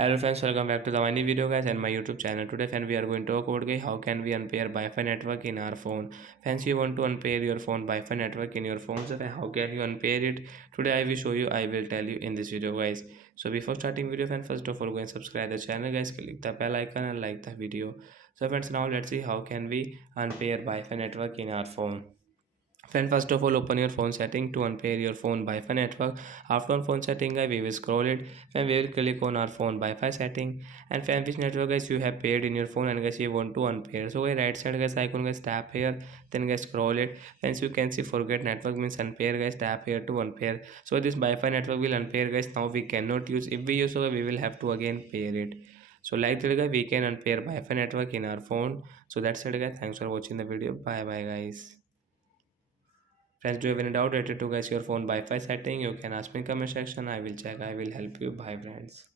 Hello friends, welcome back to the new video guys and my YouTube channel. Today friend we are going to talk about guys how can we unpair Wi-Fi network in our phone. Friends, you want to unpair your phone Wi-Fi network in your phone, so friend, how can you unpair it? Today I will show you, I will tell you in this video guys. So before starting video friend, first of all go and subscribe the channel guys, click the bell icon and like the video. So friends, now let's see how can we unpair Wi-Fi network in our phone. Friend, first of all, open your phone setting to unpair your phone Wi-Fi network. After on phone setting, guys, we will scroll it. Then we will click on our phone Wi-Fi setting. And friend, which network guys you have paired in your phone and guys you want to unpair. So guys, right side guys icon guys tap here. Then guys scroll it. Then you can see forget network means unpair guys. Tap here to unpair. So this Wi-Fi network will unpair guys. Now we cannot use. If we use, so we will have to again pair it. So like that guys, we can unpair Wi-Fi network in our phone. So that's it guys. Thanks for watching the video. Bye bye guys. Friends, do you have any doubt related to guys your phone Wi-Fi setting? You can ask me in comment section. I will check. I will help you. Bye friends.